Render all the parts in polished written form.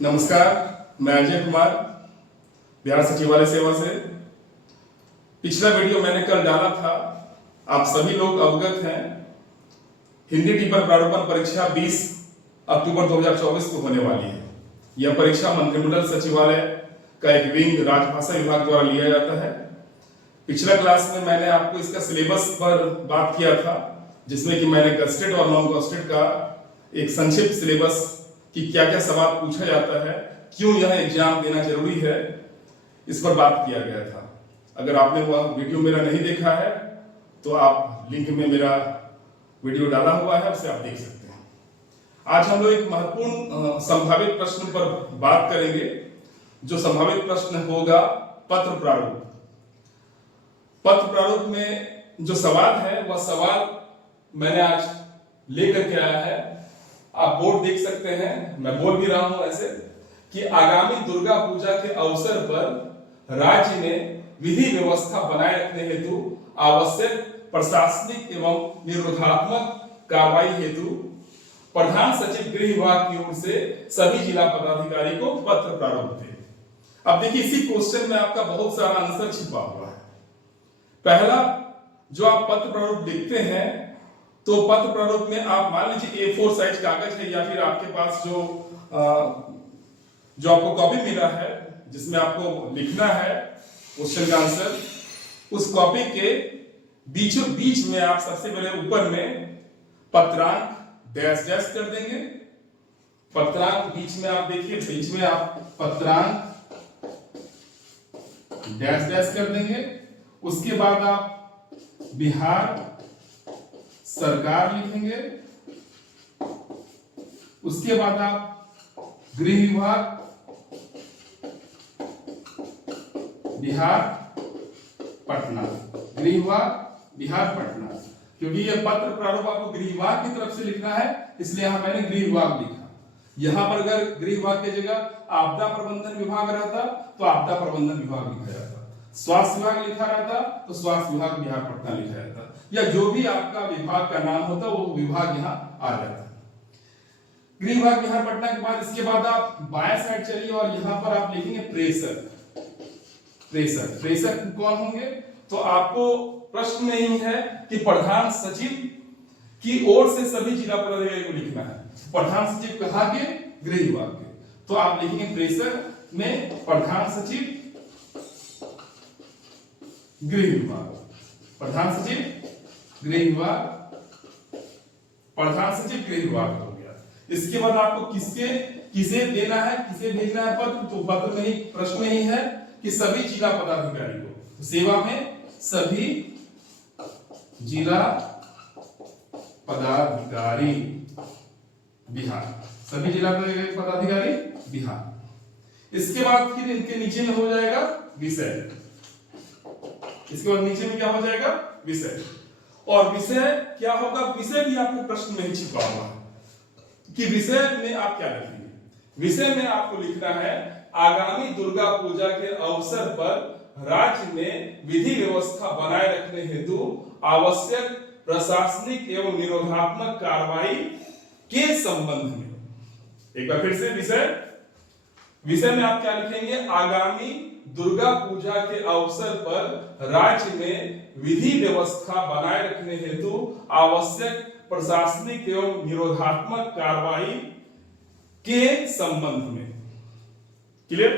नमस्कार, मैं अजय कुमार बिहार सचिवालय सेवा से। पिछला वीडियो मैंने कल डाला था, आप सभी लोग अवगत हैं। हिंदी टिप्पण प्रारूपण परीक्षा 20 अक्टूबर 2024 को होने वाली है। यह परीक्षा मंत्रिमंडल सचिवालय का एक विंग राजभाषा विभाग द्वारा लिया जाता है। पिछला क्लास में मैंने आपको इसका सिलेबस पर बात किया था, जिसमें कि मैंने गस्टेड और नॉन गस्टेड का एक संक्षिप्त सिलेबस कि क्या क्या सवाल पूछा जाता है, क्यों यह एग्जाम देना जरूरी है, इस पर बात किया गया था। अगर आपने वह वीडियो मेरा नहीं देखा है तो आप लिंक में मेरा वीडियो डाला हुआ है, उसे आप देख सकते हैं। आज हम लोग एक महत्वपूर्ण संभावित प्रश्न पर बात करेंगे। जो संभावित प्रश्न होगा पत्र प्रारूप। पत्र प्रारूप में जो सवाल है वह सवाल मैंने आज लेकर के आया है। आप बोर्ड देख सकते हैं, मैं बोल भी रहा हूं ऐसे कि आगामी दुर्गा पूजा के अवसर पर राज्य में विधि व्यवस्था बनाए रखने हेतु आवश्यक प्रशासनिक एवं निरोधात्मक कार्रवाई हेतु प्रधान सचिव गृह विभाग की ओर से सभी जिला पदाधिकारी को पत्र प्रारूप थे। अब देखिए, इसी क्वेश्चन में आपका बहुत सारा आंसर छिपा हुआ है। पहला, जो आप पत्र प्रारूप लिखते हैं तो पत्र प्रारूप में आप मान लीजिए A4 साइज कागज है या फिर आपके पास जो आपको कॉपी मिला है जिसमें आपको लिखना है क्वेश्चन का आंसर, उस कॉपी के बीचों बीच में आप सबसे पहले ऊपर में पत्रांक डैश डैश कर देंगे। पत्रांक बीच में आप देखिए, बीच में आप पत्रांक डैश डैश कर देंगे। उसके बाद आप बिहार सरकार लिखेंगे। उसके बाद आप गृह विभाग बिहार पटना, गृह विभाग बिहार पटना, क्योंकि ये पत्र प्रारूप आपको गृह विभाग की तरफ से लिखना है, इसलिए यहां मैंने गृह विभाग लिखा। यहां पर अगर गृह विभाग की जगह आपदा प्रबंधन विभाग रहता तो आपदा प्रबंधन विभाग लिखा जाता, स्वास्थ्य विभाग लिखा रहता तो स्वास्थ्य विभाग बिहार पटना लिखा जाता, या जो भी आपका विभाग का नाम होता वो विभाग यहाँ आ जाता। गृह विभाग बिहार पटना के बाद इसके बाद आप बाएं साइड चलिए और यहाँ पर आप लिखेंगे प्रेशर। प्रेशर प्रेशर कौन होंगे? तो आपको प्रश्न में ही है कि प्रधान सचिव की ओर से सभी जिला पदाधिकारी को लिखना है। प्रधान सचिव कहाँ के? गृह विभाग के। तो आप लिखेंगे प्रेशर में प्रधान सचिव गृह विभाग, प्रधान सचिव गृह विभाग, प्रधान सचिव गृह विभाग हो गया। इसके बाद आपको किसे देना है, किसे भेजना है पत्र? तो पत्र में ही प्रश्न में ही है कि सभी जिला पदाधिकारी को। सेवा में सभी जिला पदाधिकारी बिहार, सभी जिला पदाधिकारी बिहार। इसके बाद फिर इनके नीचे में हो जाएगा विषय। इसके बाद नीचे में क्या हो जाएगा? विषय। और विषय क्या होगा? विषय भी आपके प्रश्न में ही छिपा हुआ है कि विषय में आप क्या लिखेंगे। विषय में आपको लिखना है आगामी दुर्गा पूजा के अवसर पर राज्य में विधि व्यवस्था बनाए रखने हेतु आवश्यक प्रशासनिक एवं निरोधात्मक कार्रवाई के संबंध में। एक बार फिर से विषय में आप क्या लिखेंगे? आगामी दुर्गा पूजा के अवसर पर राज्य में विधि व्यवस्था बनाए रखने हेतु आवश्यक प्रशासनिक एवं निरोधात्मक कार्रवाई के संबंध में। क्लियर?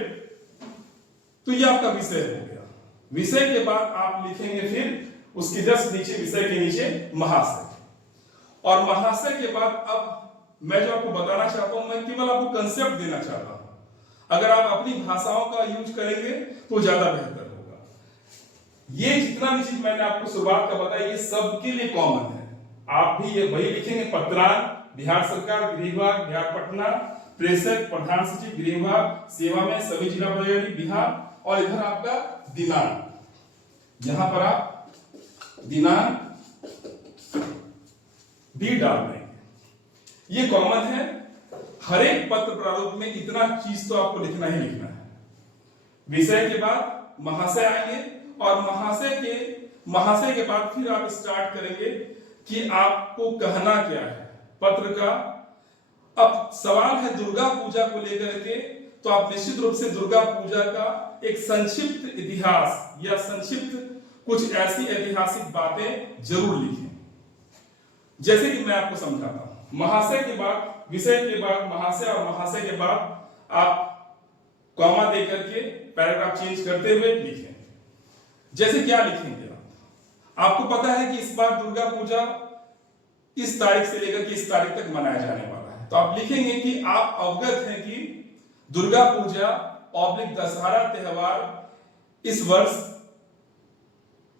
तो यह आपका विषय हो गया। विषय के बाद आप लिखेंगे फिर उसके जस्ट नीचे, विषय के नीचे महाशय। और महाशय के बाद अब मैं जो आपको बताना चाहता हूं, मैं केवल आपको कंसेप्ट देना चाहता हूं। अगर आप अपनी भाषाओं का यूज करेंगे तो ज्यादा बेहतर होगा। ये जितना भी चीज मैंने आपको शुरुआत का बताया, ये सबके लिए कॉमन है। आप भी ये वही लिखेंगे, पत्रांक बिहार सरकार गृह विभाग बिहार पटना, प्रेषक प्रधान सचिव गृह विभाग, सेवा में सभी जिला पदाधिकारी बिहार, और इधर आपका दिनांक, यहां पर आप दिनांक भी डाल देंगे। ये कॉमन है। हर एक पत्र प्रारूप में इतना चीज तो आपको लिखना ही लिखना है। विषय के बाद महाशय आएंगे और महाशय के बाद फिर आप स्टार्ट करेंगे कि आपको कहना क्या है पत्र का अब सवाल है दुर्गा पूजा को लेकर के, तो आप निश्चित रूप से दुर्गा पूजा का एक संक्षिप्त इतिहास या संक्षिप्त कुछ ऐसी ऐतिहासिक बातें जरूर लिखें। जैसे कि मैं आपको समझाता हूं, महाशय के बाद, विषय के बाद महाशय और महाशय के बाद आप कॉमा देकर के पैराग्राफ चेंज करते हुए लिखें। जैसे क्या लिखेंगे आपको पता है कि इस बार दुर्गा पूजा इस तारीख से लेकर के इस तारीख तक मनाया जाने वाला है, तो आप लिखेंगे कि आप अवगत हैं कि दुर्गा पूजा ऑब्लिक दशहरा त्योहार इस वर्ष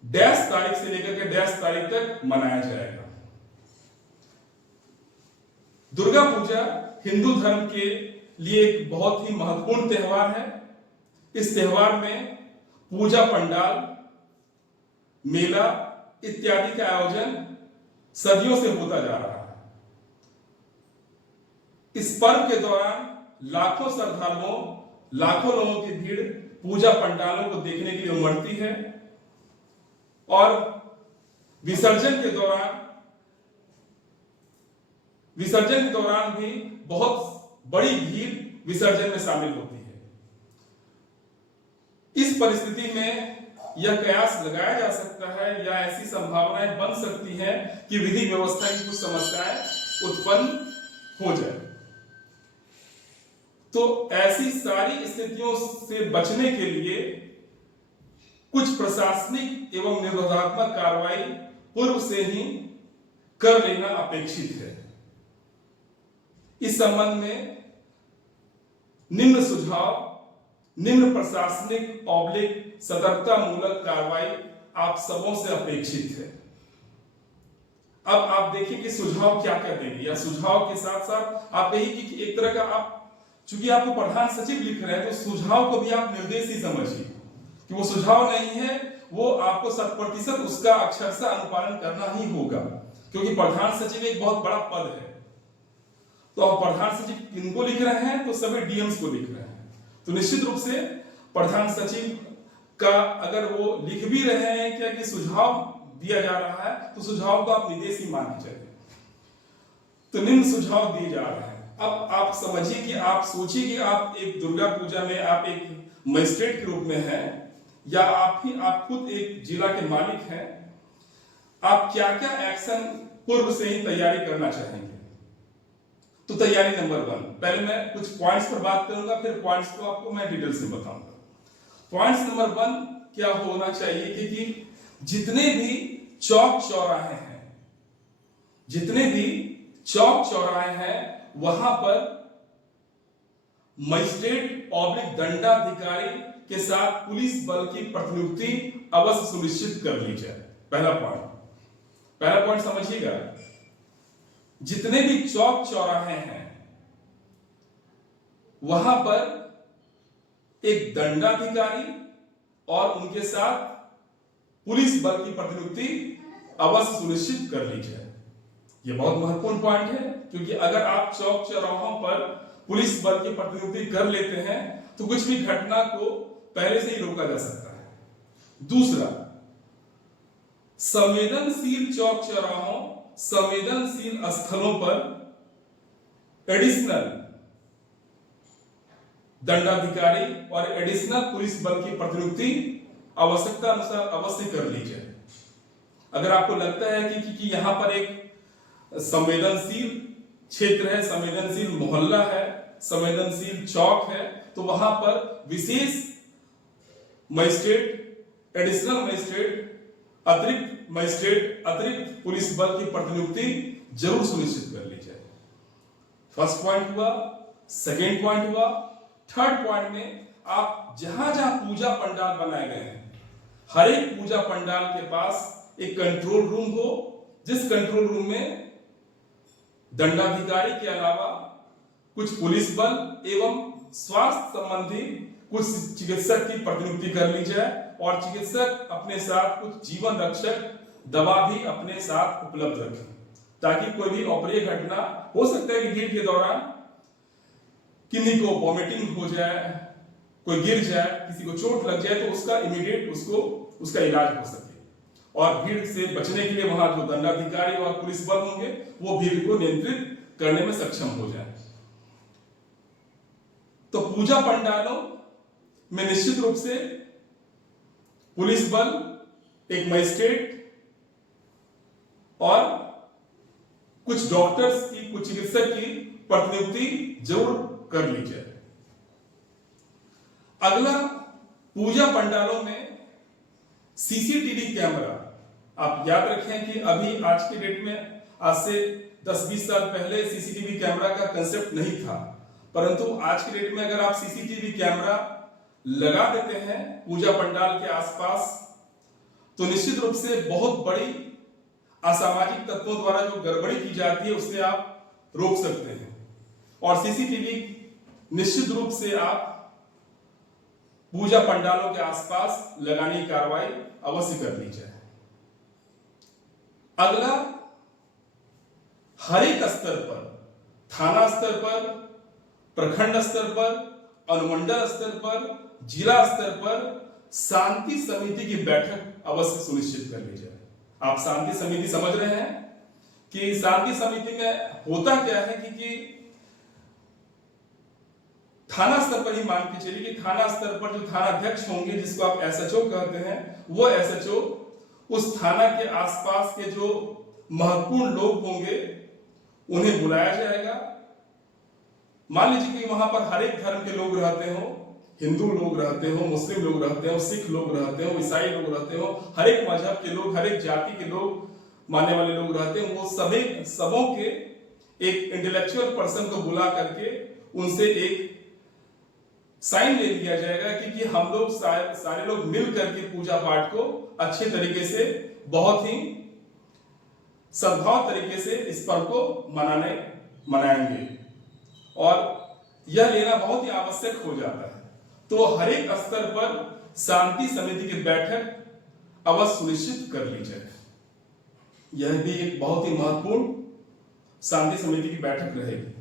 डैश तारीख से लेकर के डैश तारीख तक मनाया जाएगा। दुर्गा पूजा हिंदू धर्म के लिए एक बहुत ही महत्वपूर्ण त्योहार है। इस त्योहार में पूजा पंडाल, मेला इत्यादि का आयोजन सदियों से होता जा रहा है। इस पर्व के दौरान लाखों श्रद्धालुओं, लाखों लोगों की भीड़ पूजा पंडालों को देखने के लिए उमड़ती है और विसर्जन के दौरान भी बहुत बड़ी भीड़ विसर्जन में शामिल होती है। इस परिस्थिति में यह कयास लगाया जा सकता है या ऐसी संभावनाएं बन सकती हैं कि विधि व्यवस्था की कुछ समस्याएं उत्पन्न हो जाए। तो ऐसी सारी स्थितियों से बचने के लिए कुछ प्रशासनिक एवं निरोधात्मक कार्रवाई पूर्व से ही कर लेना अपेक्षित है। इस संबंध में निम्न सुझाव, निम्न प्रशासनिक ऑब्लिक सतर्कता मूलक कार्रवाई आप सबों से अपेक्षित है। अब आप देखिए कि सुझाव क्या क्या देंगे, या सुझाव के साथ साथ आप कहिए कि एक तरह का आप, चूंकि आपको प्रधान सचिव लिख रहे हैं, तो सुझाव को भी आप निर्देश ही समझिए कि वो सुझाव नहीं है, वो आपको 100% उसका अक्षरशः अनुपालन करना ही होगा, क्योंकि प्रधान सचिव एक बहुत बड़ा पद है। तो आप प्रधान सचिव किनको लिख रहे हैं, तो सभी डीएम्स को लिख रहे हैं। तो निश्चित रूप से प्रधान सचिव का अगर वो लिख भी रहे हैं क्या कि सुझाव दिया जा रहा है, तो सुझाव को आप निर्देश ही मान के चलिए। तो निम्न सुझाव दिए जा रहे हैं। अब आप समझिए कि आप सोचिए कि आप एक दुर्गा पूजा में आप एक मजिस्ट्रेट के रूप में हैं, या आप खुद एक जिला के मालिक हैं। आप क्या क्या एक्शन पूर्व से ही तैयारी करना चाहेंगे। तो तैयारी नंबर 1, पहले मैं कुछ पॉइंट्स पर बात करूंगा, फिर पॉइंट्स को आपको मैं डिटेल से बताऊंगा। पॉइंट्स नंबर 1 क्या होना चाहिए कि जितने भी चौक चौराहे हैं वहां पर मजिस्ट्रेट ऑब्लिक दंडाधिकारी के साथ पुलिस बल की प्रतिनियुक्ति अवश्य सुनिश्चित कर ली जाए। पहला पॉइंट समझिएगा, जितने भी चौक चौराहे हैं वहां पर एक दंडाधिकारी और उनके साथ पुलिस बल की प्रतिनियुक्ति अवश्य सुनिश्चित कर ली जाए। यह बहुत महत्वपूर्ण पॉइंट है, क्योंकि अगर आप चौक चौराहों पर पुलिस बल की प्रतिनियुक्ति कर लेते हैं तो कुछ भी घटना को पहले से ही रोका जा सकता है। दूसरा, संवेदनशील चौक चौराहों, संवेदनशील स्थलों पर एडिशनल दंडाधिकारी और एडिशनल पुलिस बल की प्रतिनियुक्ति आवश्यकता अनुसार अवश्य कर ली जाए। अगर आपको लगता है कि यहां पर एक संवेदनशील क्षेत्र है, संवेदनशील मोहल्ला है, संवेदनशील चौक है, तो वहां पर विशेष मजिस्ट्रेट, एडिशनल मजिस्ट्रेट, अतिरिक्त पुलिस बल की प्रतिनियुक्ति जरूर सुनिश्चित कर ली जाए। फर्स्ट पॉइंट हुआ, सेकेंड पॉइंट हुआ। थर्ड पॉइंट में आप जहां जहां पूजा पंडाल बनाए गए हैं, हर एक पूजा पंडाल के पास एक कंट्रोल रूम हो, जिस कंट्रोल रूम में दंडाधिकारी के अलावा कुछ पुलिस बल एवं स्वास्थ्य संबंधी कुछ चिकित्सक की प्रतिनियुक्ति कर ली जाए, और चिकित्सक अपने साथ कुछ जीवन रक्षक दवा भी अपने साथ उपलब्ध रखें, ताकि कोई भी अप्रिय घटना हो सकता है कि भीड़ के दौरान किन्हीं को वॉमिटिंग हो जाए, कोई गिर जाए, किसी को चोट लग जाए, तो उसका इमीडिएट उसका इलाज हो सके। और भीड़ से बचने के लिए वहां जो दंडाधिकारी और पुलिस बल होंगे वो भीड़ को नियंत्रित करने में सक्षम हो जाए। तो पूजा पंडालों में निश्चित रूप से पुलिस बल, एक मजिस्ट्रेट और कुछ डॉक्टर्स की, कुछ चिकित्सक की प्रतिनियुक्ति जरूर कर ली जाए। अगला, पूजा पंडालों में सीसीटीवी कैमरा। आप याद रखें कि अभी आज के डेट में, आज से 10-20 साल पहले सीसीटीवी कैमरा का कंसेप्ट नहीं था, परंतु आज के डेट में अगर आप सीसीटीवी कैमरा लगा देते हैं पूजा पंडाल के आसपास, तो निश्चित रूप से बहुत बड़ी असामाजिक तत्वों द्वारा जो गड़बड़ी की जाती है उसे आप रोक सकते हैं। और सीसीटीवी निश्चित रूप से आप पूजा पंडालों के आसपास लगाने की कार्रवाई अवश्य कर ली जाए। अगला, हर एक स्तर पर, थाना स्तर पर, प्रखंड स्तर पर, अनुमंडल स्तर पर, जिला स्तर पर शांति समिति की बैठक अवश्य सुनिश्चित कर ली जाए। आप शांति समिति समझ रहे हैं कि शांति समिति में होता क्या है कि थाना स्तर पर ही मान के चलिए कि थाना स्तर पर जो थाना अध्यक्ष होंगे, जिसको आप एसएचओ कहते हैं, वो एसएचओ उस थाना के आसपास के जो महत्वपूर्ण लोग होंगे उन्हें बुलाया जाएगा। मान लीजिए कि वहां पर हर एक धर्म के लोग रहते हो, हिंदू लोग रहते हो, मुस्लिम लोग रहते हो, सिख लोग रहते हो, ईसाई लोग रहते हो, हर एक मजहब के लोग, हर एक जाति के लोग मानने वाले लोग रहते हैं। वो सभी सबों के एक इंटेलेक्चुअल पर्सन को बुला करके उनसे एक साइन ले लिया जाएगा कि हम लोग सारे लोग मिल करके पूजा पाठ को अच्छे तरीके से, बहुत ही सद्भाव तरीके से इस पर्व को मनाएंगे। और यह लेना बहुत ही आवश्यक हो जाता है। तो हर एक स्तर पर शांति समिति की बैठक अवश्य सुनिश्चित कर ली जाए। यह भी एक बहुत ही महत्वपूर्ण शांति समिति की बैठक रहेगी।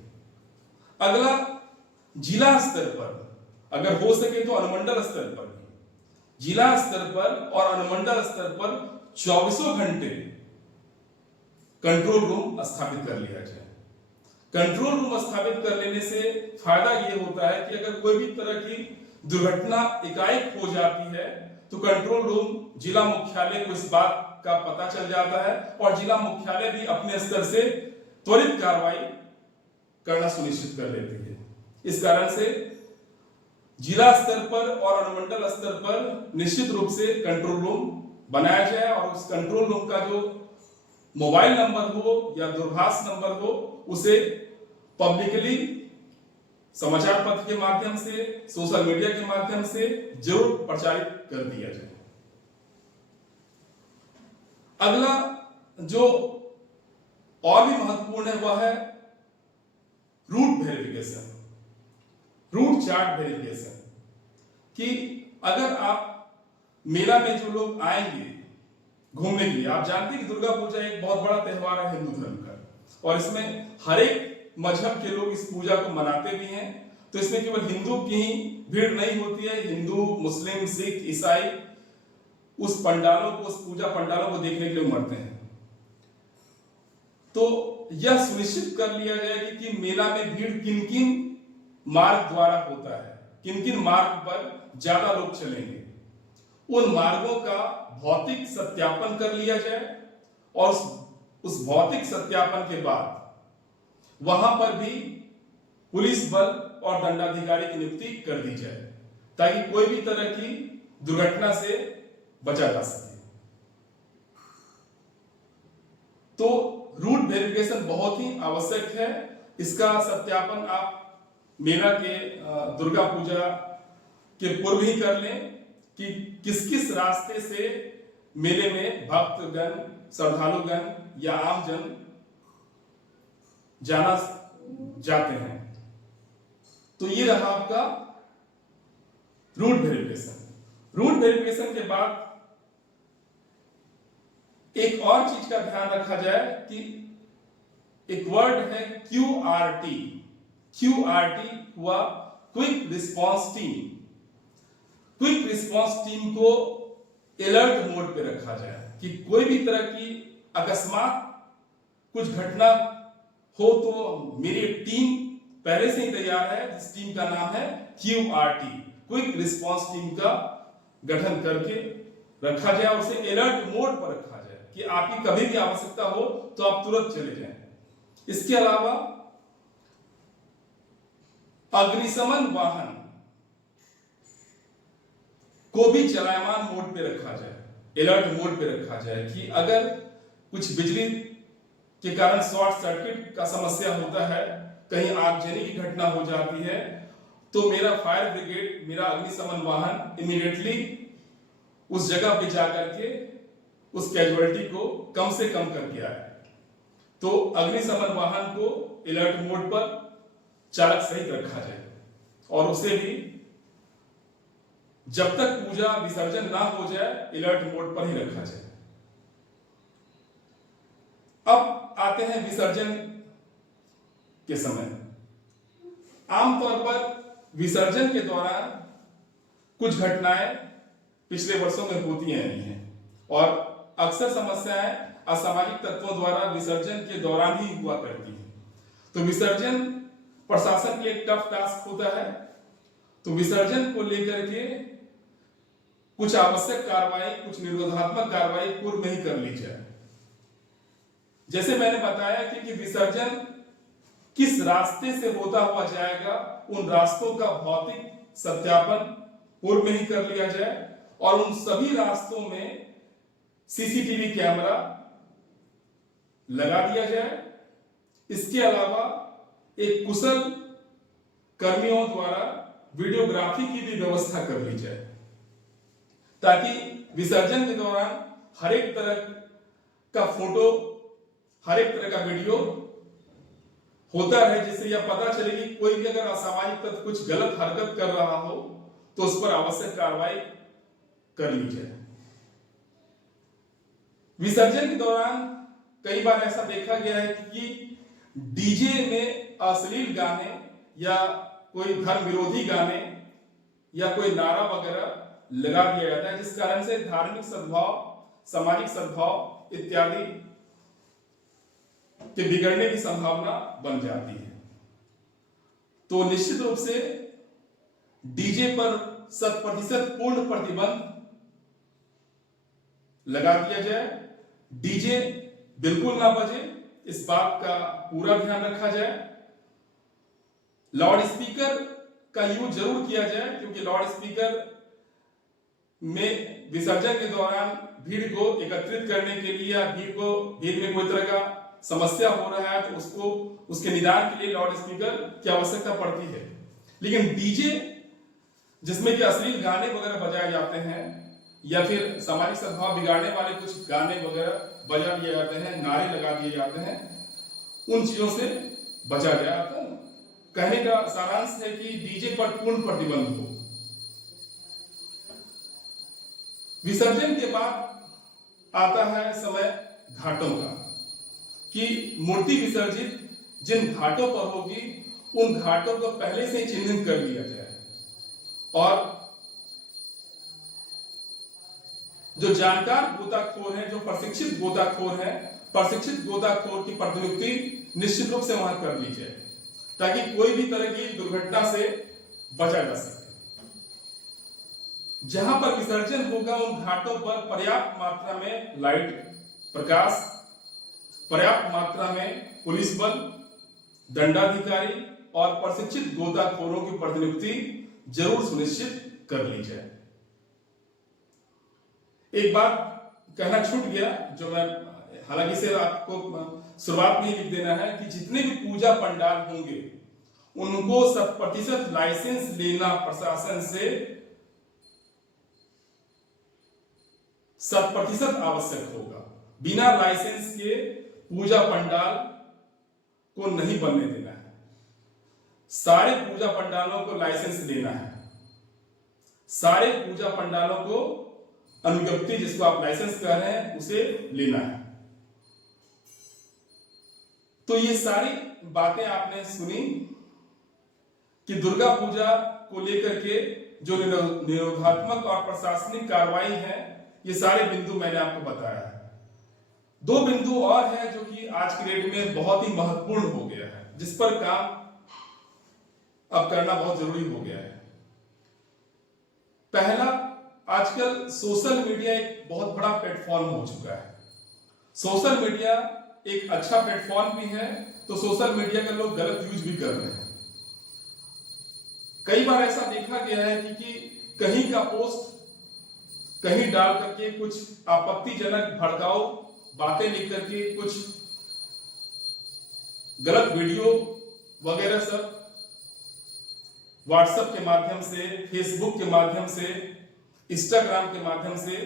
अगला, जिला स्तर पर, अगर हो सके तो अनुमंडल स्तर पर भी, जिला स्तर पर और अनुमंडल स्तर पर 24 घंटे कंट्रोल रूम स्थापित कर लिया जाए। कंट्रोल रूम स्थापित कर लेने से फायदा यह होता है कि अगर कोई भी तरह की दुर्घटना एकाएक हो जाती है तो कंट्रोल रूम, जिला मुख्यालय को इस बात का पता चल जाता है और जिला मुख्यालय भी अपने स्तर से त्वरित कार्रवाई करना सुनिश्चित कर लेती है। इस कारण से जिला स्तर पर और अनुमंडल स्तर पर निश्चित रूप से कंट्रोल रूम बनाया जाए और उस कंट्रोल रूम का जो मोबाइल नंबर हो या दूरभाष नंबर हो उसे पब्लिकली समाचार पत्र के माध्यम से, सोशल मीडिया के माध्यम से जरूर प्रचारित कर दिया जाए। अगला जो और भी महत्वपूर्ण है वह है root verification, root chart verification. कि अगर आप मेला में जो लोग आएंगे घूमने के लिए, आप जानते हैं कि दुर्गा पूजा एक बहुत बड़ा त्योहार है हिंदू धर्म का, और इसमें हर एक मजहब के लोग इस पूजा को मनाते भी हैं। तो इसमें केवल हिंदू की ही भीड़ नहीं होती है, हिंदू, मुस्लिम, सिख, ईसाई उस पंडालों को, उस पूजा पंडालों को देखने के लिए उमड़ते हैं। तो यह सुनिश्चित कर लिया जाए कि मेला में भीड़ किन किन मार्ग द्वारा होता है, किन किन मार्ग पर ज्यादा लोग चलेंगे, उन मार्गों का भौतिक सत्यापन कर लिया जाए और उस भौतिक सत्यापन के बाद वहां पर भी पुलिस बल और दंडाधिकारी की नियुक्ति कर दी जाए ताकि कोई भी तरह की दुर्घटना से बचा जा सके। तो रूट वेरिफिकेशन बहुत ही आवश्यक है। इसका सत्यापन आप मेला के, दुर्गा पूजा के पूर्व ही कर लें कि किस किस रास्ते से मेले में भक्तगण, श्रद्धालुगण या आमजन जाते हैं। तो ये रहा आपका रूट वेरिफिकेशन। रूट वेरिफिकेशन के बाद एक और चीज का ध्यान रखा जाए कि एक वर्ड है QRT। QRT हुआ quick response team. Quick response team को अलर्ट मोड पे रखा जाए कि कोई भी तरह की अकस्मात कुछ घटना हो तो मेरी टीम पहले से ही तैयार है, जिस टीम का नाम है QRT, क्विक रिस्पांस टीम का गठन करके रखा जाए, उसे अलर्ट मोड पर रखा जाए कि आपकी कभी भी आवश्यकता हो तो आप तुरंत चले जाएं। इसके अलावा अग्निशमन वाहन को भी चलायमान मोड पे रखा जाए, अलर्ट मोड पे रखा जाए कि अगर कुछ बिजली के कारण शॉर्ट सर्किट का समस्या होता है, कहीं आगजनी की घटना हो जाती है, तो मेरा फायर ब्रिगेड, मेरा अग्निशमन वाहन इमीडिएटली उस जगह पे जाकर के उस कैजुअलिटी को कम से कम करके आए। तो अग्निशमन वाहन को अलर्ट मोड पर चालक सहित रखा जाए और उसे भी जब तक पूजा विसर्जन ना हो जाए अलर्ट मोड पर ही रखा जाए। अब आते हैं विसर्जन के समय। आमतौर पर विसर्जन के दौरान कुछ घटनाएं पिछले वर्षों में होती आई हैं और अक्सर समस्याएं असामाजिक तत्वों द्वारा विसर्जन के दौरान ही हुआ करती हैं। तो विसर्जन प्रशासन के लिए एक टफ टास्क होता है। तो विसर्जन को लेकर के कुछ आवश्यक कार्रवाई, कुछ निरोधात्मक कार्रवाई पूर्व में ही कर ली जाए। जैसे मैंने बताया कि विसर्जन किस रास्ते से होता हुआ जाएगा, उन रास्तों का भौतिक सत्यापन पूर्व में ही कर लिया जाए और उन सभी रास्तों में सीसीटीवी कैमरा लगा दिया जाए। इसके अलावा एक कुशल कर्मियों द्वारा वीडियोग्राफी की भी व्यवस्था कर ली जाए ताकि विसर्जन के दौरान हर एक तरह का फोटो, हर एक तरह का वीडियो होता है, जिससे यह पता चले कि कोई भी अगर असामाजिक तत्व कुछ गलत हरकत कर रहा हो तो उस पर आवश्यक कार्रवाई कर ली जाए। विसर्जन के दौरान कई बार ऐसा देखा गया है कि डीजे में अश्लील गाने या कोई धर्म विरोधी गाने या कोई नारा वगैरह लगा दिया जाता है, जिस कारण से धार्मिक सद्भाव, सामाजिक सद्भाव इत्यादि के बिगड़ने की संभावना बन जाती है। तो निश्चित रूप से डीजे पर 100% पूर्ण प्रतिबंध लगा दिया जाए। डीजे बिल्कुल ना बजे, इस बात का पूरा ध्यान रखा जाए। लाउड स्पीकर का यूज जरूर किया जाए, क्योंकि लाउड स्पीकर में विसर्जन के दौरान भीड़ को एकत्रित करने के लिए या भीड़ में कोई तरह का समस्या हो रहा है तो उसको उसके निदान के लिए लाउड स्पीकर की आवश्यकता पड़ती है। लेकिन डीजे जिसमें कि अश्लील गाने वगैरह बजाए जाते हैं या फिर सामाजिक सद्भाव बिगाड़ने वाले कुछ गाने वगैरह बजा दिए जाते हैं, नारे लगा दिए जाते हैं, उन चीजों से बचा जाए। तो कहने का सारांश है कि डीजे पर पूर्ण प्रतिबंध हो। विसर्जन के बाद आता है समय घाटों का, कि मूर्ति विसर्जित जिन घाटों पर होगी उन घाटों को पहले से चिन्हित कर लिया जाए और जो जानकार गोताखोर हैं, जो प्रशिक्षित गोताखोर हैं, प्रशिक्षित गोताखोर की प्रतिनियुक्ति निश्चित रूप से वहां कर ली जाए ताकि कोई भी तरह की दुर्घटना से बचा जा सके। जहां पर विसर्जन होगा उन घाटों पर पर्याप्त मात्रा में लाइट प्रकाश, पर्याप्त मात्रा में पुलिस बल, दंडाधिकारी और प्रशिक्षित गोताखोरों की प्रतिनियुक्ति जरूर सुनिश्चित कर ली जाए। एक बात कहना छूट गया, जो मैं हालांकि से आपको शुरुआत में ही लिख देना है कि जितने भी पूजा पंडाल होंगे उनको 100% लाइसेंस लेना प्रशासन से 100% आवश्यक होगा। बिना लाइसेंस के पूजा पंडाल को नहीं बनने देना है। सारे पूजा पंडालों को लाइसेंस लेना है। सारे पूजा पंडालों को अनुज्ञप्ति, जिसको आप लाइसेंस कह रहे हैं, उसे लेना है। तो ये सारी बातें आपने सुनी कि दुर्गा पूजा को लेकर के जो निरोधात्मक और प्रशासनिक कार्रवाई है, ये सारे बिंदु मैंने आपको बताया है। दो बिंदु और हैं जो कि आज की डेट में बहुत ही महत्वपूर्ण हो गया है, जिस पर काम अब करना बहुत जरूरी हो गया है। पहला, आजकल सोशल मीडिया एक बहुत बड़ा प्लेटफॉर्म हो चुका है। सोशल मीडिया एक अच्छा प्लेटफॉर्म भी है, तो सोशल मीडिया का लोग गलत यूज भी कर रहे हैं। कई बार ऐसा देखा गया है कि कहीं का पोस्ट कहीं डाल करके कुछ आपत्तिजनक भड़काऊ बातें लिख करके कुछ गलत वीडियो वगैरह सब व्हाट्सएप के माध्यम से, फेसबुक के माध्यम से, इंस्टाग्राम के माध्यम से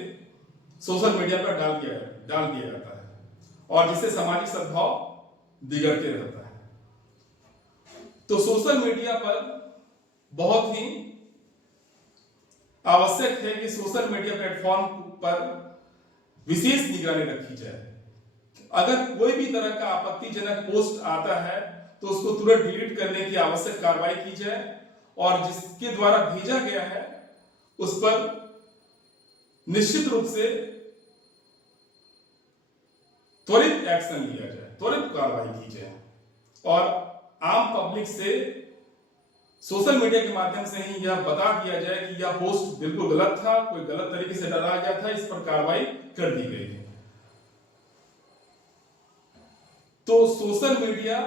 सोशल मीडिया पर डाल दिया जाता है और जिससे सामाजिक सद्भाव बिगड़ते रहता है। तो सोशल मीडिया पर बहुत ही आवश्यक है कि सोशल मीडिया प्लेटफॉर्म पर विशेष निगरानी रखी जाए। अगर कोई भी तरह का आपत्तिजनक पोस्ट आता है तो उसको तुरंत डिलीट करने की आवश्यक कार्रवाई की जाए और जिसके द्वारा भेजा गया है उस पर निश्चित रूप से त्वरित एक्शन लिया जाए, त्वरित कार्रवाई की जाए और आम पब्लिक से सोशल मीडिया के माध्यम से ही यह बता दिया जाए कि यह पोस्ट बिल्कुल गलत था, कोई गलत तरीके से डाला गया था, इस पर कार्रवाई कर दी गई है। तो सोशल मीडिया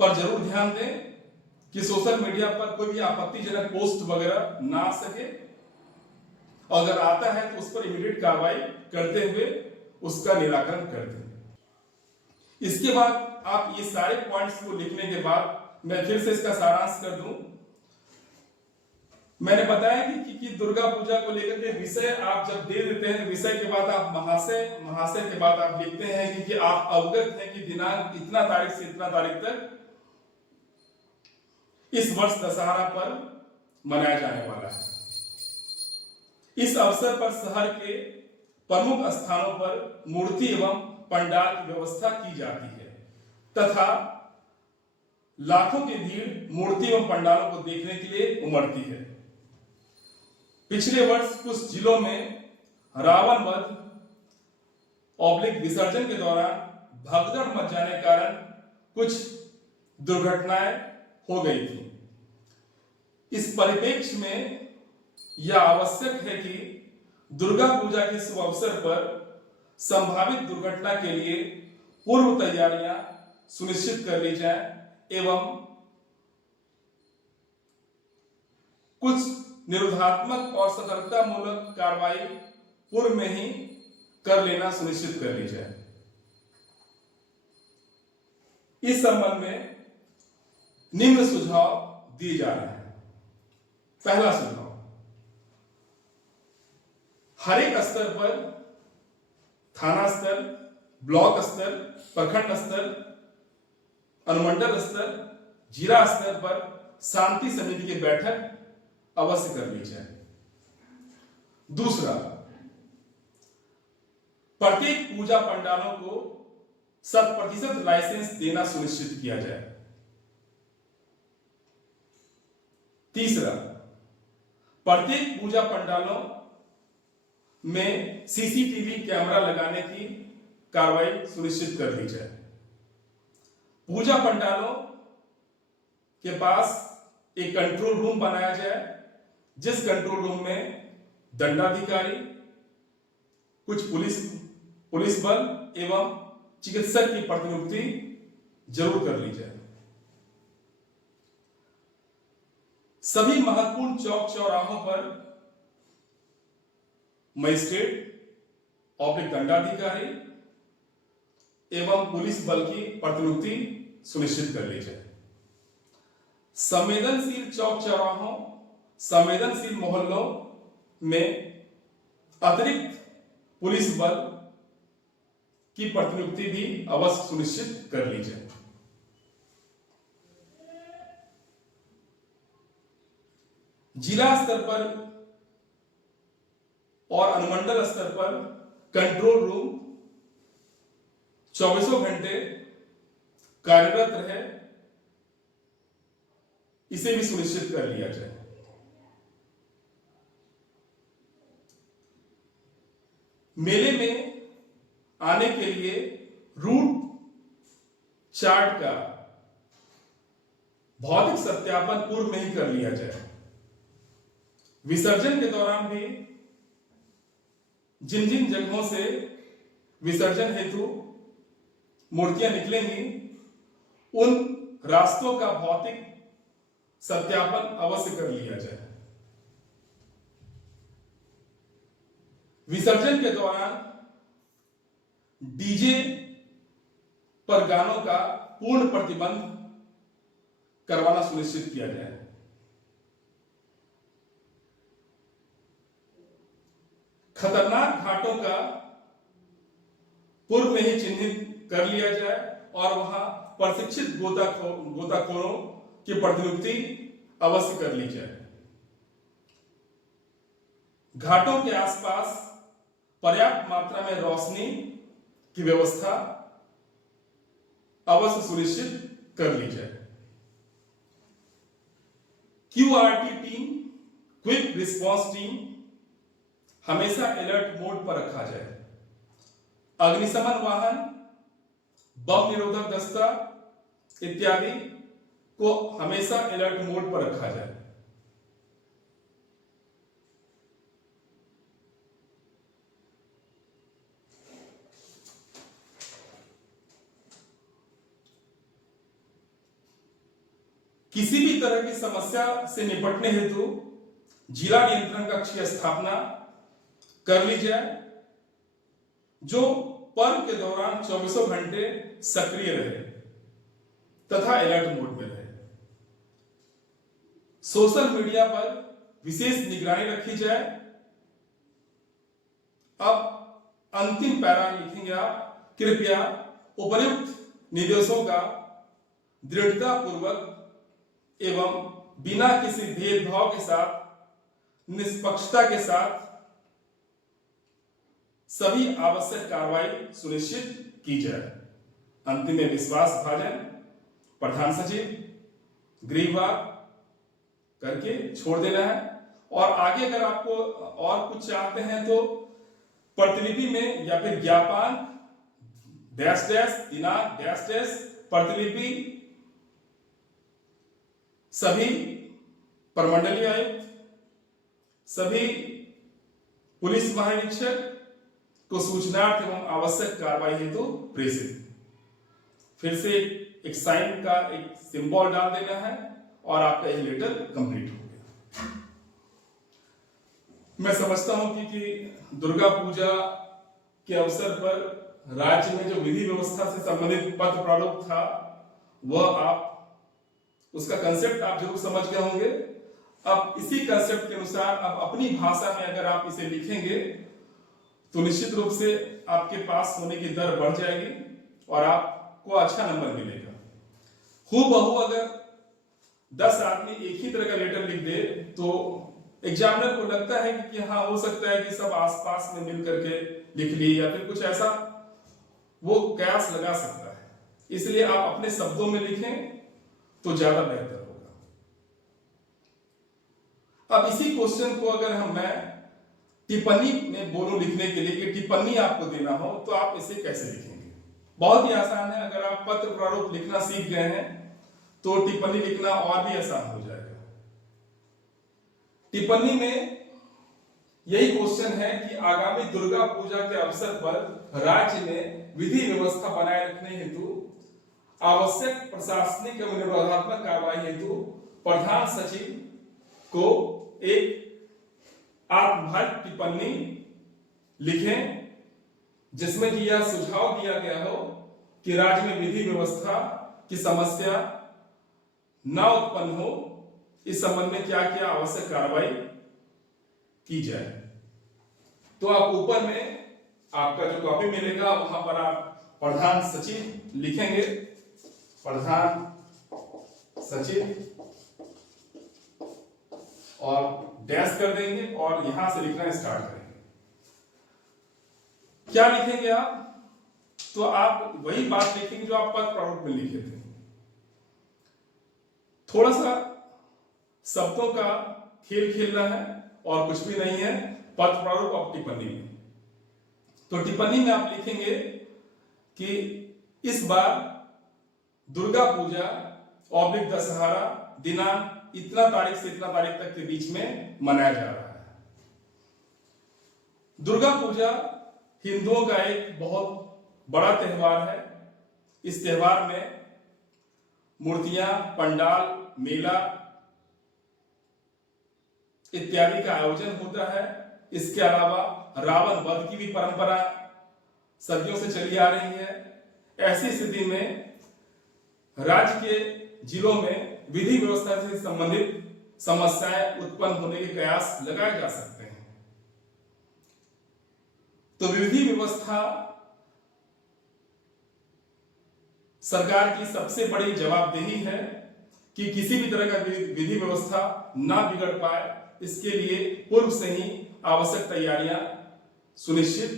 पर जरूर ध्यान दें कि सोशल मीडिया पर कोई भी आपत्तिजनक पोस्ट वगैरह ना आ सके और अगर आता है तो उस पर इमीडिएट कार्रवाई करते हुए उसका निराकरण कर दें। इसके बाद आप ये सारे पॉइंट्स को लिखने के बाद मैं फिर से इसका सारांश कर दूं। मैंने बताया कि दुर्गा पूजा को लेकर के विषय आप जब दे देते हैं, विषय के बाद आप महाशय के बाद आप लिखते हैं कि आप अवगत हैं कि दिनांक इतना तारीख से इतना तारीख तक इस वर्ष दशहरा पर मनाया जाने वाला है। इस अवसर पर शहर के प्रमुख स्थानों पर मूर्ति एवं पंडाल की व्यवस्था की जाती है तथा लाखों की भीड़ मूर्ति एवं पंडालों को देखने के लिए उमड़ती है। पिछले वर्ष कुछ जिलों में रावण वध ऑब्लिक विसर्जन के दौरान भगदड़ मच जाने के कारण कुछ दुर्घटनाएं हो गई थी। इस परिप्रेक्ष्य में यह आवश्यक है कि दुर्गा पूजा के शुभ अवसर पर संभावित दुर्घटना के लिए पूर्व तैयारियां सुनिश्चित कर ली जाए एवं कुछ निरोधात्मक और सतर्कतामूलक कार्रवाई पूर्व में ही कर लेना सुनिश्चित कर ली जाए। इस संबंध में निम्न सुझाव दिए जा रहे हैं। पहला सुझाव, हर एक स्तर पर, थाना स्तर, ब्लॉक स्तर, प्रखंड स्तर, अनुमंडल स्तर, जिला स्तर पर शांति समिति की बैठक अवश्य कर ली जाए। दूसरा, प्रत्येक पूजा पंडालों को 100% लाइसेंस देना सुनिश्चित किया जाए। तीसरा, प्रत्येक पूजा पंडालों में सीसीटीवी कैमरा लगाने की कार्रवाई सुनिश्चित कर दी जाए। पूजा पंडालों के पास एक कंट्रोल रूम बनाया जाए, जिस कंट्रोल रूम में दंडाधिकारी, कुछ पुलिस बल एवं चिकित्सक की प्रतिनियुक्ति जरूर कर ली जाए। सभी महत्वपूर्ण चौक चौराहों पर मजिस्ट्रेट ऑब्लिक दंडाधिकारी एवं पुलिस बल की प्रतिनियुक्ति सुनिश्चित कर ली जाए। संवेदनशील चौक चौराहों, संवेदनशील मोहल्लों में अतिरिक्त पुलिस बल की प्रतिनियुक्ति भी अवश्य सुनिश्चित कर ली जाए। जिला स्तर पर और अनुमंडल स्तर पर कंट्रोल रूम 24 घंटे कार्यरत रहे, इसे भी सुनिश्चित कर लिया जाए। मेले में आने के लिए रूट चार्ट का भौतिक सत्यापन पूर्व में ही कर लिया जाए। विसर्जन के दौरान भी जिन जिन जगहों से विसर्जन हेतु मूर्तियां निकलेंगी उन रास्तों का भौतिक सत्यापन अवश्य कर लिया जाए। विसर्जन के दौरान डीजे पर गानों का पूर्ण प्रतिबंध करवाना सुनिश्चित किया जाए। खतरनाक घाटों का पूर्व में ही चिन्हित कर लिया जाए और वहां प्रशिक्षित गोताखोरों की प्रतिनियुक्ति अवश्य कर ली जाए। घाटों के आसपास पर्याप्त मात्रा में रोशनी की व्यवस्था अवश्य सुनिश्चित कर ली जाए। QRT team, quick response team हमेशा अलर्ट मोड पर रखा जाए। अग्निशमन वाहन, बम निरोधक दस्ता इत्यादि को हमेशा अलर्ट मोड पर रखा जाए। किसी भी तरह की समस्या से निपटने हेतु जिला नियंत्रण कक्ष की स्थापना कर ली जाए जो पर्व के दौरान 24 घंटे सक्रिय रहे तथा अलर्ट मोड में रहे। सोशल मीडिया पर विशेष निगरानी रखी जाए। अब अंतिम पैरा लिखेंगे आप, कृपया उपर्युक्त निर्देशों का दृढ़ता पूर्वक एवं बिना किसी भेदभाव के साथ, निष्पक्षता के साथ सभी आवश्यक कार्रवाई सुनिश्चित की जाए। अंतिम में विश्वास भाजन, प्रधान सचिव, गृह विभाग करके छोड़ देना है। और आगे अगर आपको और कुछ चाहते हैं तो प्रतिलिपि में या फिर ज्ञापन डैश डैश दिनांक डैश डैश प्रतिलिपि सभी प्रमंडलीय आयुक्त, सभी पुलिस महानिरीक्षक को सूचनार्थ एवं आवश्यक कार्रवाई हेतु प्रेषित। फिर से एक साइन का एक सिंबल डाल देना है और आपका यह लेटर कंप्लीट हो गया। मैं समझता हूं कि दुर्गा पूजा के अवसर पर राज्य में जो विधि व्यवस्था से संबंधित पत्र प्रारूप था वह आप उसका कंसेप्ट आप जरूर समझ गए होंगे। अब इसी कंसेप्ट के अनुसार अब अपनी भाषा में अगर आप इसे लिखेंगे तो निश्चित रूप से आपके पास होने की दर बढ़ जाएगी और आपको अच्छा नंबर मिलेगा। हूबहू अगर 10 आदमी एक ही तरह का लेटर लिख दे तो एग्जामिनर को लगता है कि हाँ हो सकता है कि सब आसपास में मिल करके लिख लिए या फिर कुछ ऐसा वो कयास लगा सकता है। इसलिए आप अपने शब्दों में लिखें तो ज्यादा बेहतर होगा। अब इसी क्वेश्चन को अगर मैं टिप्पणी में बोलूं लिखने के लिए कि टिप्पणी आपको देना हो तो आप इसे कैसे लिखेंगे? बहुत ही आसान है। अगर आप पत्र प्रारूप लिखना सीख गए हैं तो टिप्पणी लिखना और भी आसान हो जाएगा। टिप्पणी में यही क्वेश्चन है कि आगामी दुर्गा पूजा के अवसर पर राज्य में विधि व्यवस्था बनाए रखने हेतु आवश्यक प्रशासनिक एवं निरोधात्मक कार्रवाई हेतु प्रधान सचिव को एक आत्मभाषित टिप्पणी लिखें जिसमें कि यह सुझाव दिया गया हो कि राज्य में विधि व्यवस्था की समस्या न उत्पन्न हो, इस संबंध में क्या क्या आवश्यक कार्रवाई की जाए। तो आप ऊपर में आपका जो कॉपी मिलेगा वहां पर आप प्रधान सचिव लिखेंगे, प्रधान सचिव और डैश कर देंगे और यहां से लिखना स्टार्ट करेंगे। क्या लिखेंगे आप? तो आप वही बात लिखेंगे जो आप पत्र प्रारूप में लिखे थे। थोड़ा सा शब्दों का खेल खेलना है और कुछ भी नहीं है। पत्र प्रारूप और टिप्पणी में, तो टिप्पणी में आप लिखेंगे कि इस बार दुर्गा पूजा ऑब्लिक दशहरा दिनांक इतना तारीख से इतना तारीख तक के बीच में मनाया जा रहा है। दुर्गा पूजा हिंदुओं का एक बहुत बड़ा त्योहार है। इस त्योहार में मूर्तियां, पंडाल, मेला इत्यादि का आयोजन होता है। इसके अलावा रावण वध की भी परंपरा सदियों से चली आ रही है। ऐसी स्थिति में राज्य के जिलों में विधि व्यवस्था से संबंधित समस्याएं उत्पन्न होने के कयास लगाए जा सकते हैं। तो विधि व्यवस्था सरकार की सबसे बड़ी जवाबदेही है कि किसी भी तरह का विधि व्यवस्था ना बिगड़ पाए, इसके लिए पूर्व से ही आवश्यक तैयारियां सुनिश्चित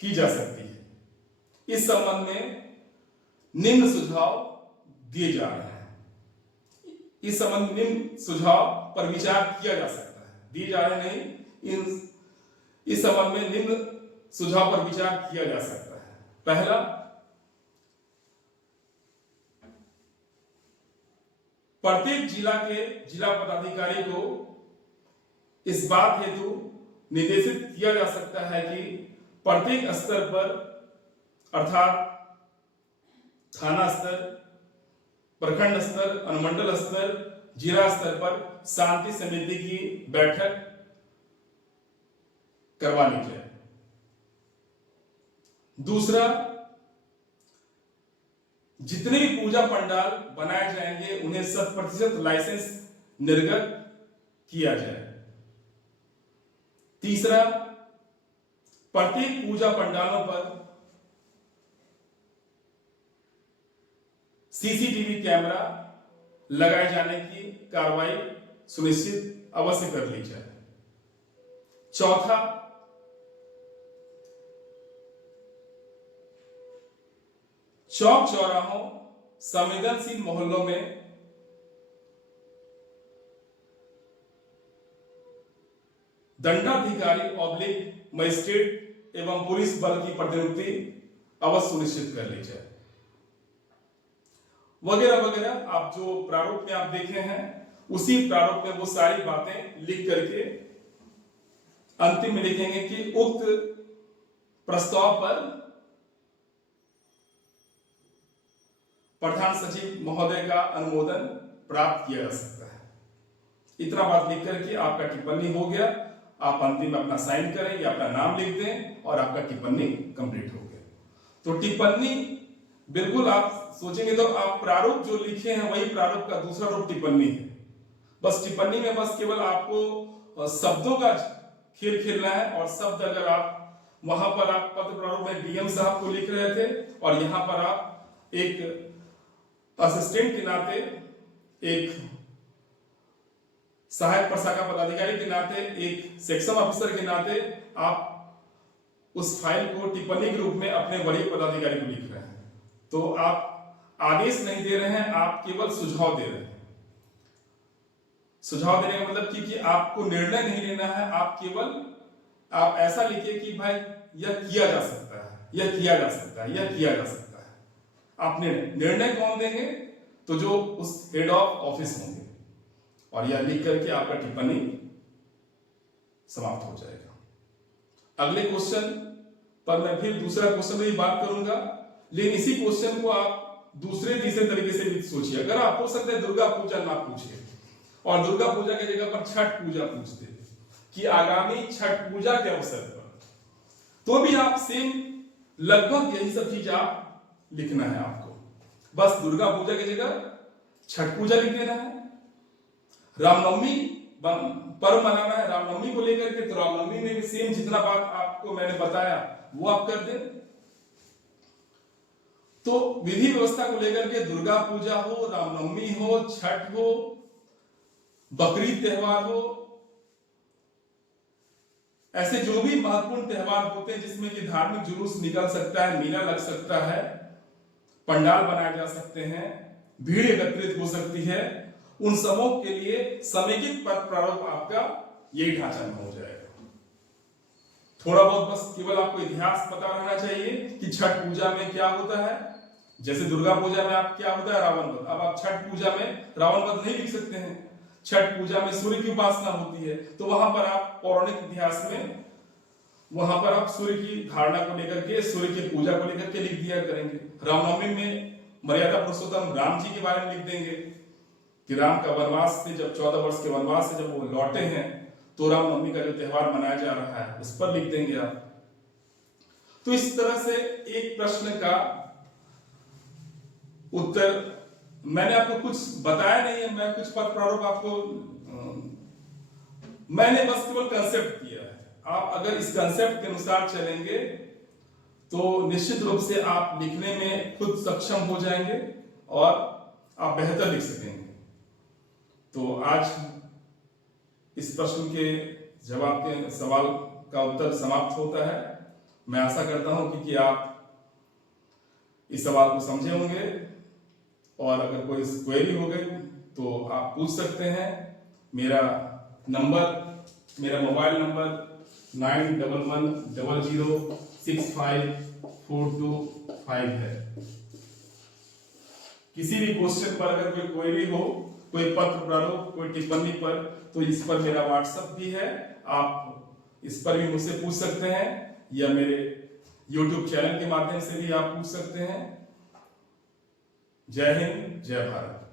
की जा सकती है। इस संबंध में निम्न सुझाव दिए जा रहे हैं। इस संबंध में निम्न सुझाव पर विचार किया जा सकता है। दिए जा रहे नहीं, इस संबंध में निम्न सुझाव पर विचार किया जा सकता है। पहला, प्रत्येक जिला के जिला पदाधिकारी को इस बात हेतु निर्देशित किया जा सकता है कि प्रत्येक स्तर पर अर्थात थाना स्तर, प्रखंड स्तर, अनुमंडल स्तर, जिला स्तर पर शांति समिति की बैठक करवा ली जाए। दूसरा, जितने भी पूजा पंडाल बनाए जाएंगे उन्हें 100% लाइसेंस निर्गत किया जाए। तीसरा, प्रत्येक पूजा पंडालों पर सीसीटीवी कैमरा लगाए जाने की कार्रवाई सुनिश्चित अवश्य कर ली जाए। चौथा, चौक चौराहों, संवेदनशील मोहल्लों में दंडाधिकारी ऑब्लिक मजिस्ट्रेट एवं पुलिस बल की प्रतिनियुक्ति अवश्य सुनिश्चित कर ली जाए, वगैरह वगैरह। आप जो प्रारूप में आप देखे हैं उसी प्रारूप में वो सारी बातें लिख करके अंतिम में लिखेंगे कि उक्त प्रस्ताव पर प्रधान सचिव महोदय का अनुमोदन प्राप्त किया जा सकता है। इतना बात लिख करके आपका टिप्पणी हो गया। आप अंतिम में अपना साइन करें या अपना नाम लिख दें और आपका टिप्पणी कंप्लीट हो गया। तो टिप्पणी बिल्कुल आप सोचेंगे तो आप प्रारूप जो लिखे हैं वही प्रारूप का दूसरा रूप टिप्पणी है। बस टिप्पणी में बस केवल आपको शब्दों का खेल खेलना है और शब्द अगर आप वहां पर आप पत्र प्रारूप में डीएम साहब को लिख रहे थे और यहां पर आप एक असिस्टेंट के नाते, एक सहायक प्रशाखा पदाधिकारी के नाते, एक सेक्शन ऑफिसर के नाते आप उस फाइल को टिप्पणी के रूप में अपने वरीय पदाधिकारी को लिख रहे हैं। तो आप आदेश नहीं दे रहे हैं, आप केवल सुझाव दे रहे हैं। सुझाव देने का मतलब कि आपको निर्णय नहीं लेना है, आप केवल आप ऐसा लिखिए कि भाई यह किया जा सकता है, यह किया जा सकता है, यह किया जा सकता है। आपने निर्णय कौन देंगे? तो जो उस हेड ऑफ ऑफिस होंगे, और यह लिख करके आपका टिप्पणी समाप्त हो जाएगा। अगले क्वेश्चन पर मैं फिर दूसरा क्वेश्चन में बात करूंगा, लेकिन इसी क्वेश्चन को आप दूसरे तीसरे तरीके से भी सोचिए। अगर आप हो सकता है दुर्गा पूजा ना पूछे और दुर्गा पूजा की जगह पर छठ पूजा पूछते कि आगामी छठ पूजा के अवसर पर, तो भी आप सेम लगभग यही सब चीज आप लिखना है आपको। बस दुर्गा पूजा की जगह छठ पूजा लिख देना है। रामनवमी पर्व मनाना है रामनवमी को लेकर के, तो रामनवमी में भी सेम जितना बात आपको मैंने बताया वो आप कर दें। तो विधि व्यवस्था को लेकर के दुर्गा पूजा हो, रामनवमी हो, छठ हो, बकरीद त्योहार हो, ऐसे जो भी महत्वपूर्ण त्योहार होते हैं जिसमें कि धार्मिक जुलूस निकल सकता है, मेला लग सकता है, पंडाल बनाए जा सकते हैं, भीड़ एकत्रित हो सकती है, उन सबों के लिए समेकित प्रारूप आपका यही ढांचा में हो जाएगा। थोड़ा बहुत बस केवल आपको इतिहास पता रहना चाहिए कि छठ पूजा में क्या होता है, जैसे दुर्गा पूजा में आप क्या होता है रावण वध, अब आप छठ पूजा में रावण वध नहीं लिख सकते हैं। छठ पूजा में सूर्य की उपासना होती है, तो वहां पर आप पौराणिक इतिहास में वहां पर आप सूर्य की धारणा को लेकर के, सूर्य की पूजा को लेकर के लिख दिया करेंगे। रामनवमी में मर्यादा पुरुषोत्तम राम जी के बारे में लिख देंगे कि राम का वनवास से, जब 14 वर्ष के वनवास से जब वो लौटे हैं, तो रामनवमी का जो त्योहार मनाया जा रहा है उस पर लिख देंगे आप। तो इस तरह से एक प्रश्न का उत्तर मैंने आपको कुछ बताया नहीं है, मैं कुछ पद प्रारूप आपको मैंने बस केवल कंसेप्ट किया है। आप अगर इस कंसेप्ट के अनुसार चलेंगे तो निश्चित रूप से आप लिखने में खुद सक्षम हो जाएंगे और आप बेहतर लिख सकेंगे। तो आज इस प्रश्न के जवाब के सवाल का उत्तर समाप्त होता है। मैं आशा करता हूं कि आप इस सवाल को समझे होंगे और अगर कोई क्वेरी हो गई तो आप पूछ सकते हैं। मेरा मोबाइल नंबर 9110065425 है। किसी भी क्वेश्चन पर अगर कोई क्वेरी हो, कोई पत्र प्रारूप, कोई टिप्पणी पर, तो इस पर मेरा व्हाट्सएप भी है, आप इस पर भी मुझसे पूछ सकते हैं या मेरे YouTube चैनल के माध्यम से भी आप पूछ सकते हैं। जय हिंद, जय भारत।